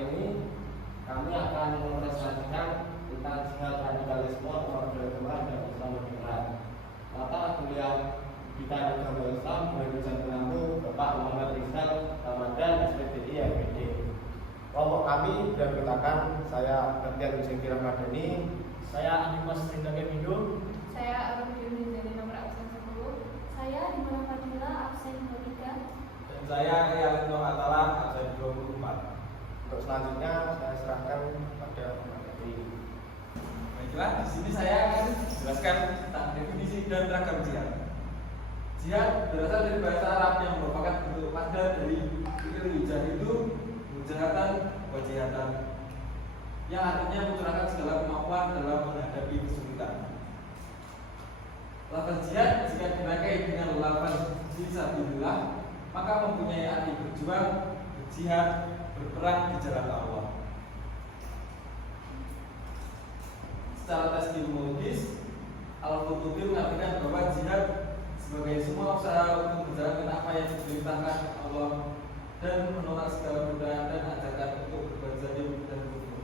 ini kami akan mempresentasikan tentang jihad radikalisme, radikalisme dan Islam moderat. Maka kuliah Bidang Agama Islam Universitas Penanggu Bapak Muhammad Rizal Ramadan SPDI MPD. Kelompok kami beranggotakan saya Berdian Hussein Ramadhani, saya Animas Rinda Kemindo, saya Arudin dari nomor absen 10, saya Dimana Fadila absen 23, dan saya Yalino Atala absen 24. Untuk selanjutnya saya serahkan pada materi. Baiklah, di sini saya akan jelaskan tentang definisi dan ragam jihad. Jihad berasal dari bahasa Arab yang merupakan bentuk padat dari fi'il jihad itu mujahatan wa jihatan, yang artinya mencurahkan segala kemampuan dalam menghadapi kesulitan. Lafaz jihad jika dirangkai dengan lafaz fisabilillah maka mempunyai arti berjuang, berjihad, berperang di jalan Allah. Secara tasdimologis, Al-Qurtubi mengatakan bahwa jihad sebagai semua usaha untuk menjalankan apa yang diperintahkan Allah dan menolak segala godaan dan ajakan untuk berbuat zalim dan kufur.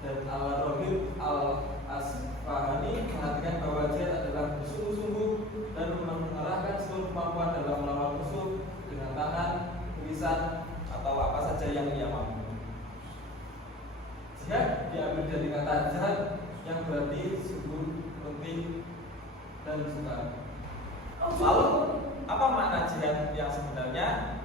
Dan Al-Raghib Al-Asfahani mengatakan bahwa jihad adalah bersungguh-sungguh dan mengerahkan seluruh kemampuan dalam melawan musuh dengan tangan, tulisan, atau apa saja yang ia mampu. Jihad diambil dari kata jihad yang berarti sungguh, penting, dan sukar. Lalu, apa makna jihad yang sebenarnya?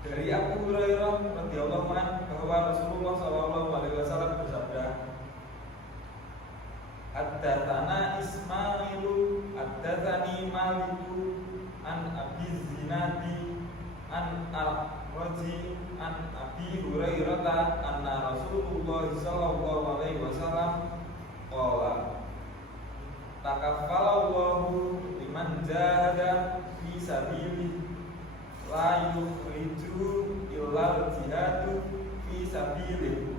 Dari Abu Hurairah radhiyallahu anhu bahwa Rasulullah SAW bersabda, "Haddatsana Ismailu, haddatsani Maliku, an Abi Zinadi, an Al-Raji, an Abi Hurairah, anna Rasulullah sallallahu alaihi wasallam qala, takaffalallahu liman jahada fi sabilihi la yukhriju illal jihadu fi sabilihi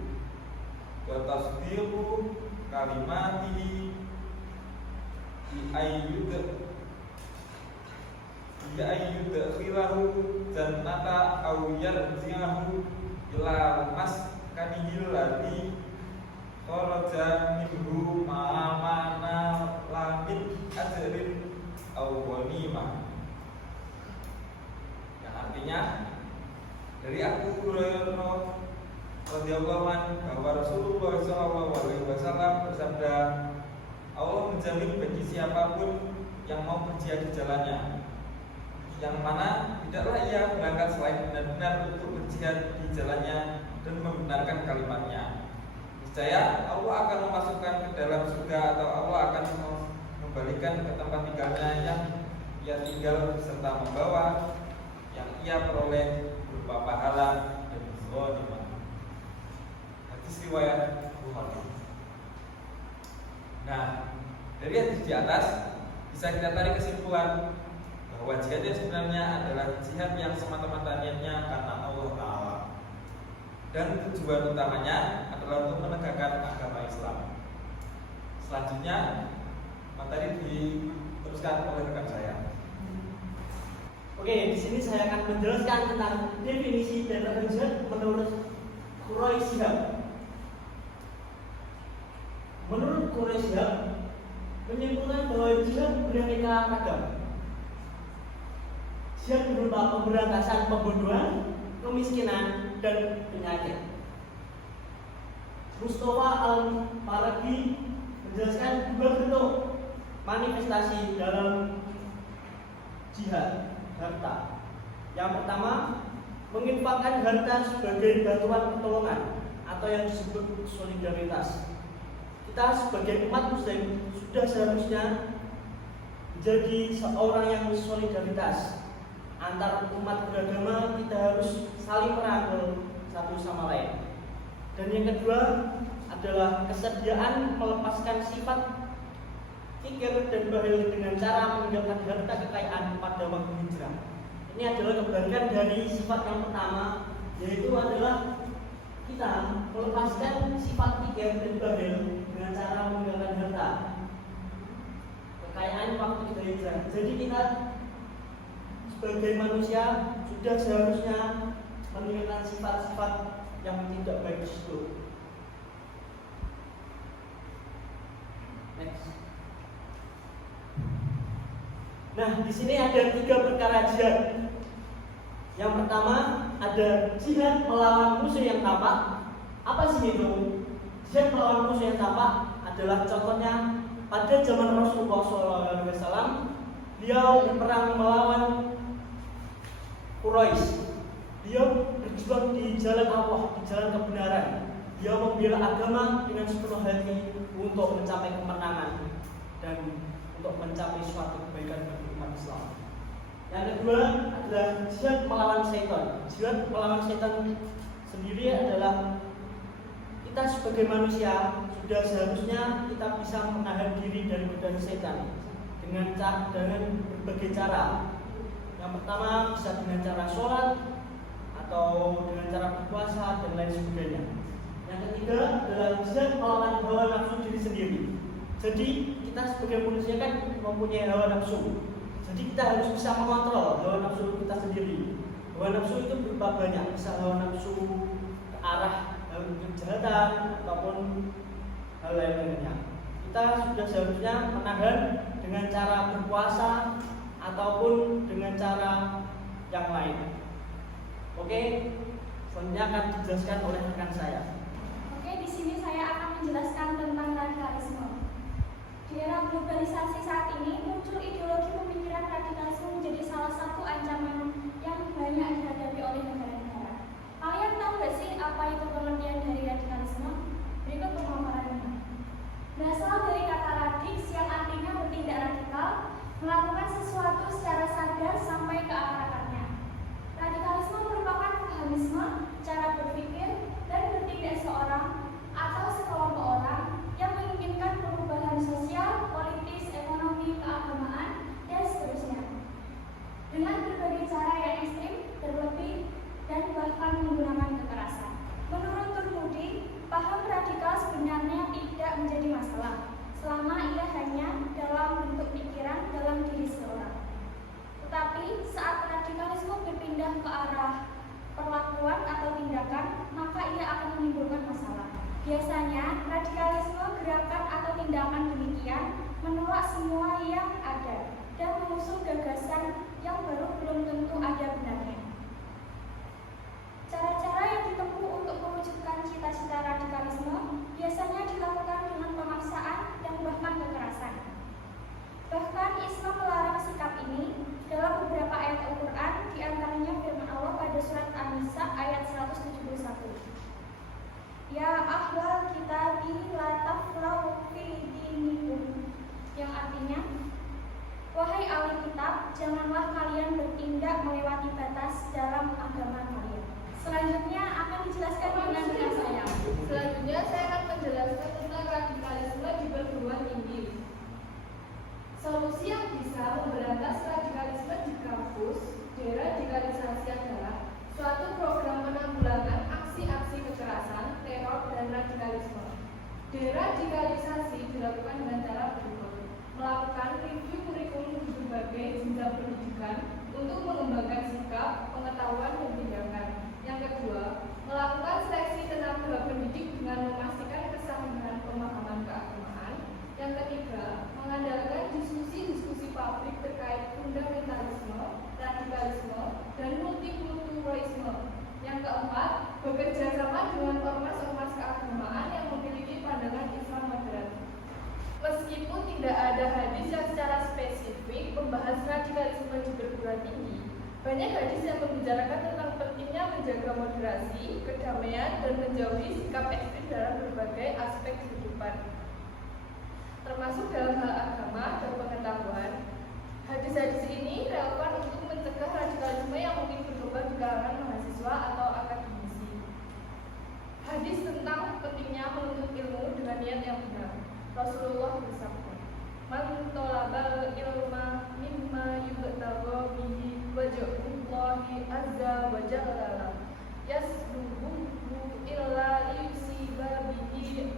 wa tasdiqu kalimatihi bi ayyudkhilahu jannata aw yarji'ahu ila maskanihi alladhi kharaja minhu ma'amana lamin ajrin aw ghanimah. Yang artinya dari Abu Hurairah radhiyallahu anhu bahwa Rasulullah SAW bersabda, Allah menjamin bagi siapapun yang mau berjihad di jalannya, yang mana tidaklah ia berangkat selain benar-benar untuk berjihad di jalannya dan membenarkan kalimatnya. Niscaya Allah akan memasukkan ke dalam surga atau Allah akan membalikan ke tempat tinggalnya yang ia tinggal serta membawa yang ia peroleh berupa pahala dan ghanimah. Hadis riwayat Bukhari. Nah, dari hadis di atas bisa kita tarik kesimpulan bahwa jihad yang sebenarnya adalah jihad yang semata-mata niatnya karena Allah Ta'ala, dan tujuan utamanya adalah untuk menegakkan agama Islam. Selanjutnya materi diteruskan oleh rekan saya. Oke, di sini saya akan menjelaskan tentang definisi dan ragam jihad menurut Quraish Shihab. Menurut Quraish Shihab menyimpulkan bahwa jihad beraneka ragam. Jihad berupa pemberantasan pembunuhan, kemiskinan, dan penyakit. Mustafa Al-Farabi menjelaskan dua bentuk manifestasi dalam jihad harta. Yang pertama, menginfakkan harta sebagai bantuan pertolongan atau yang disebut solidaritas. Kita sebagai umat muslim sudah seharusnya menjadi seorang yang solidaritas. Antar umat beragama kita harus saling merangkul satu sama lain. Dan yang kedua adalah kesediaan melepaskan sifat kikir dan bakhil dengan cara meninggalkan harta kekayaan pada waktu hijrah. Ini adalah kebalikan dari sifat yang pertama, yaitu adalah kita melepaskan sifat kikir dan bakhil dengan cara meninggalkan harta kekayaan waktu kita hijrah. Jadi kita sebagai manusia sudah seharusnya meninggalkan sifat-sifat yang tidak baik tersebut. Next. Nah, di sini ada 3 perkara jihad. Yang pertama ada jihad melawan musuh yang tampak. Apa sih itu? Jihad melawan musuh yang tampak adalah contohnya pada zaman Rasulullah SAW, beliau berperang melawan Quraisy. Beliau berjuang di jalan Allah, di jalan kebenaran. Beliau membela agama dengan sepenuh hati untuk mencapai kemenangan dan untuk mencapai suatu kebaikan bagi umat Islam. Yang kedua adalah jihad melawan setan. Jihad melawan setan sendiri adalah kita sebagai manusia sudah seharusnya kita bisa menahan diri dari godaan setan dengan berbagai cara. Yang pertama bisa dengan cara sholat atau dengan cara berpuasa dan lain sebagainya. Yang ketiga adalah jihad melawan hawa nafsu diri sendiri. Jadi kita sebagai manusia kan mempunyai hawa nafsu. Jadi kita harus bisa mengontrol hawa nafsu kita sendiri. Hawa nafsu itu berupa banyak, bisa hawa nafsu ke arah kejahatan ataupun hal lain-lainnya. Kita sudah seharusnya menahan dengan cara berpuasa ataupun dengan cara yang lain. Oke, selanjutnya akan dijelaskan oleh rekan saya. Oke, di sini saya akan menjelaskan tentang radikalisme. Di era globalisasi saat ini muncul ideologi pemikiran radikalisme menjadi salah satu ancaman yang banyak dihadapi oleh negara-negara. Kalian tahu gak sih apa itu pengertian dari radikalisme? Berikut pemaparannya. Berasal dari kata radix yang artinya bertindak radikal, melakukan sesuatu secara sadar sampai ke akar-akarnya. Radikalisme merupakan pahamisme, cara berpikir, dan bertindak seorang atau sekelompok orang yang menginginkan perubahan sosial, politis, ekonomi, keagamaan, dan seterusnya. Dengan berbagai cara yang ekstrim, berlebih, dan bahkan menggunakan kekerasan. Menurut Turmudi, paham radikal sebenarnya tidak menjadi masalah selama ia hanya dalam bentuk pikiran dalam diri seseorang. Tetapi saat radikalisme berpindah ke arah perlakuan atau tindakan, maka ia akan menimbulkan masalah. Biasanya, radikalisme gerakan atau tindakan demikian menolak semua yang ada dan mengusung gagasan yang baru belum tentu ada benarnya. Cara-cara yang ditempuh untuk mewujudkan cita-cita radikalisme biasanya dilakukan dengan pemaksaan dan bahkan kekerasan. Bahkan Islam melarang sikap ini dalam beberapa ayat Al-Quran, di antaranya firman Allah pada surat An-Nisa ayat 171. Ya ahlal kitabi la tafrahu fi dinikum, yang artinya, wahai ahli kitab, janganlah kalian bertindak melewati batas dalam agama kalian. Selanjutnya akan dijelaskan dengan rekan saya. Selanjutnya saya akan menjelaskan tentang radikalisme di perguruan tinggi. Solusi yang bisa memberantas radikalisme di kampus, deradikalisasi adalah suatu program penanggulangan aksi-aksi kekerasan, teror, dan radikalisme. Deradikalisasi dilakukan dengan cara berikut: melakukan review kurikulum di berbagai jenjang pendidikan untuk mengembangkan sikap, pengetahuan, dan tindakan. Yang kedua, melakukan seleksi tenaga pendidik dengan memastikan kesamaan pemahaman keagamaan. Yang ketiga, mengandalkan diskusi-diskusi publik terkait fundamentalisme, radikalisme, dan multikulturalisme. Yang keempat, bekerja sama dengan ormas-ormas keagamaan yang memiliki pandangan Islam moderat. Meskipun tidak ada hadis yang secara spesifik membahas radikalisme di perguruan tinggi, banyak hadis yang membicarakan tentang pentingnya menjaga moderasi, kedamaian, dan menjauhi sikap ekstrim dalam berbagai aspek kehidupan, termasuk dalam hal agama dan pengetahuan. Hadis-hadis ini relevan untuk mencegah radikalisme yang mungkin berkembang di kalangan mahasiswa atau akademisi. Hadis tentang pentingnya menuntut ilmu dengan niat yang benar. Rasulullah bersabda, "Man talabal ilma mimma yubtagha bihi wajhullahi azza wa jalla yasluhu illa liyusiba bihi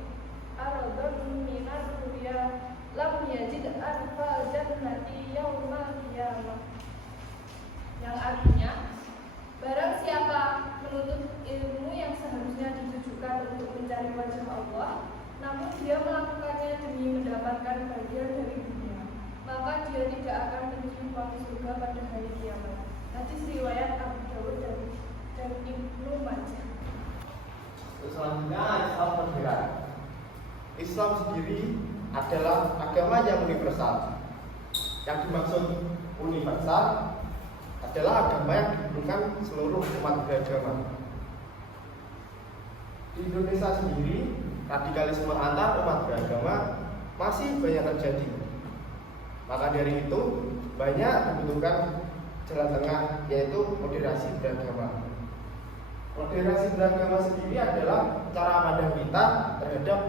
aradan minar dunya lam yajid arfa jannati yaumal qiyamah." Yang artinya, barang siapa menuntut ilmu yang seharusnya ditujukan untuk mencari wajah Allah, namun dia melakukannya demi mendapatkan bagian dari dunia, maka dia tidak akan mencium wangi surga pada hari kiamat. Hadis riwayat Abu Dawud dan Ibnu Majah. Selanjutnya Islam moderat. Islam sendiri adalah agama yang universal. Yang dimaksud universal adalah agama yang dihubungkan seluruh umat beragama. Di Indonesia sendiri, radikalisme antar umat beragama masih banyak terjadi. Maka dari itu, banyak dibutuhkan jalan tengah, yaitu moderasi beragama. Moderasi beragama sendiri adalah cara pandang kita terhadap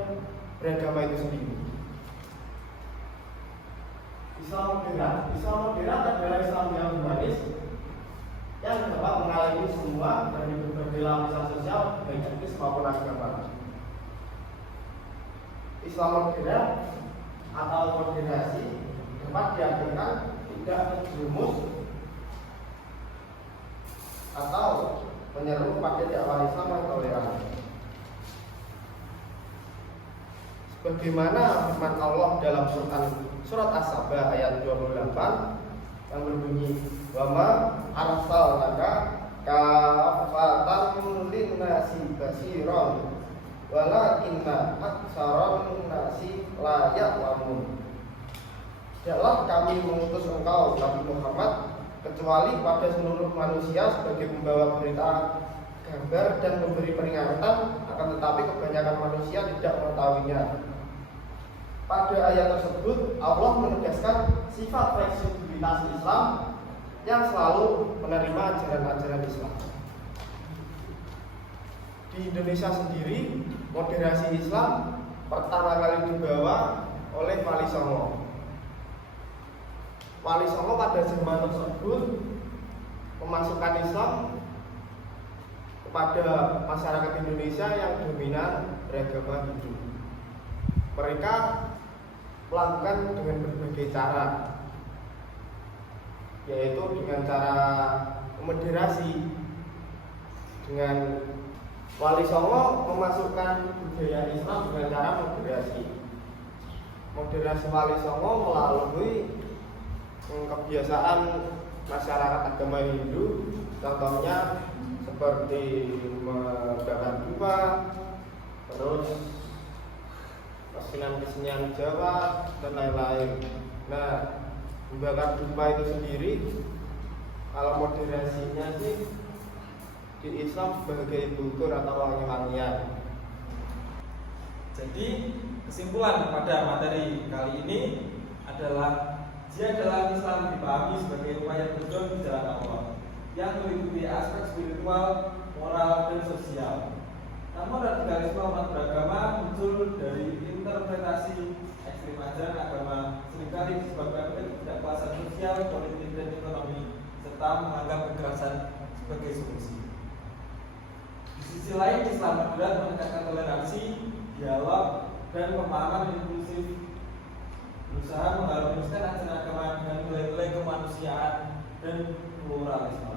beragama itu sendiri. Islam moderat adalah Islam yang humanis, yang dapat mengalami semua dari berbagai lapisan sosial, baik etnis maupun agama. Islam moderat atau moderasi dapat diartikan tidak terjerumus atau menyeru pada dakwah Islam yang toleran. Sebagaimana firman Allah dalam surat As-Sabah ayat 28 yang berbunyi, "Wa ma arsalnaka kafatan linnasi basiran walakinna aktsaran nasi la ya'lamun." Tidaklah kami mengutus engkau Nabi Muhammad kecuali pada seluruh manusia sebagai pembawa berita gambar dan memberi peringatan, akan tetapi kebanyakan manusia tidak mengetahuinya. Pada ayat tersebut Allah menegaskan sifat fleksibilitas Islam yang selalu menerima ajaran-ajaran Islam. Di Indonesia sendiri, moderasi Islam pertama kali dibawa oleh Wali Songo. Wali Songo pada zaman tersebut memasukkan Islam kepada masyarakat Indonesia yang dominan beragama Hindu. Mereka melakukan dengan berbagai cara, yaitu dengan cara moderasi. Dengan Wali Songo memasukkan budaya Islam dengan cara moderasi. Moderasi Wali Songo melalui kebiasaan masyarakat agama Hindu, contohnya seperti membakar dupa, terus kesenian Jawa dan lain-lain. Nah, membakar dupa itu sendiri, kalau moderasinya sih di Islam sebagai bukur atau wangi-wangian. Jadi kesimpulan pada materi kali ini adalah jihad dalam Islam dipahami sebagai upaya berjuang di jalan Allah yang meliputi aspek spiritual, moral, dan sosial. Namun radikalisme umat beragama muncul dari interpretasi ekstrim ajaran agama, seringkali disebabkan ketidakpuasan sosial, politik, dan ekonomi, serta menganggap kekerasan sebagai solusi. Di sisi lain, Islam moderat menekankan toleransi, dialog, dan pemahaman inklusif, berusaha mengharmoniskan ajaran agama dengan nilai-nilai kemanusiaan dan pluralisme.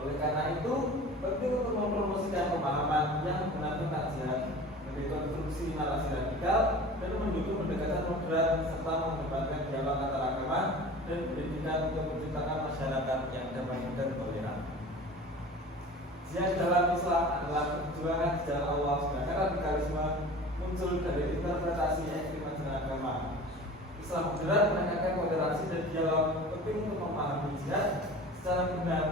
Oleh karena itu, penting untuk mempromosikan pemahaman yang benar tentang jihad, mendekonstruksi narasi radikal, dan mendukung pendekatan moderat serta mengedepankan dialog antar agama dan pendidikan untuk menciptakan masyarakat yang damai dan toleran. Jihad dalam Islam adalah perjuangan di jalan Allah, sedangkan radikalisme muncul dari interpretasi ekstrim ajaran agama. Islam moderat menekankan moderasi dan dialog, penting untuk memahami jihad secara benar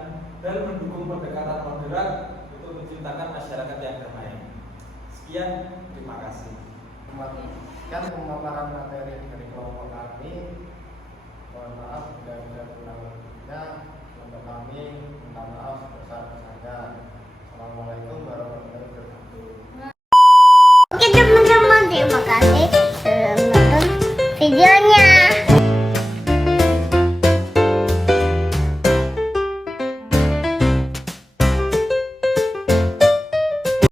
dan mendukung pendekatan moderat untuk menciptakan masyarakat yang damai. Sekian, terima kasih. Kan pemaparan materi dari kelompok kami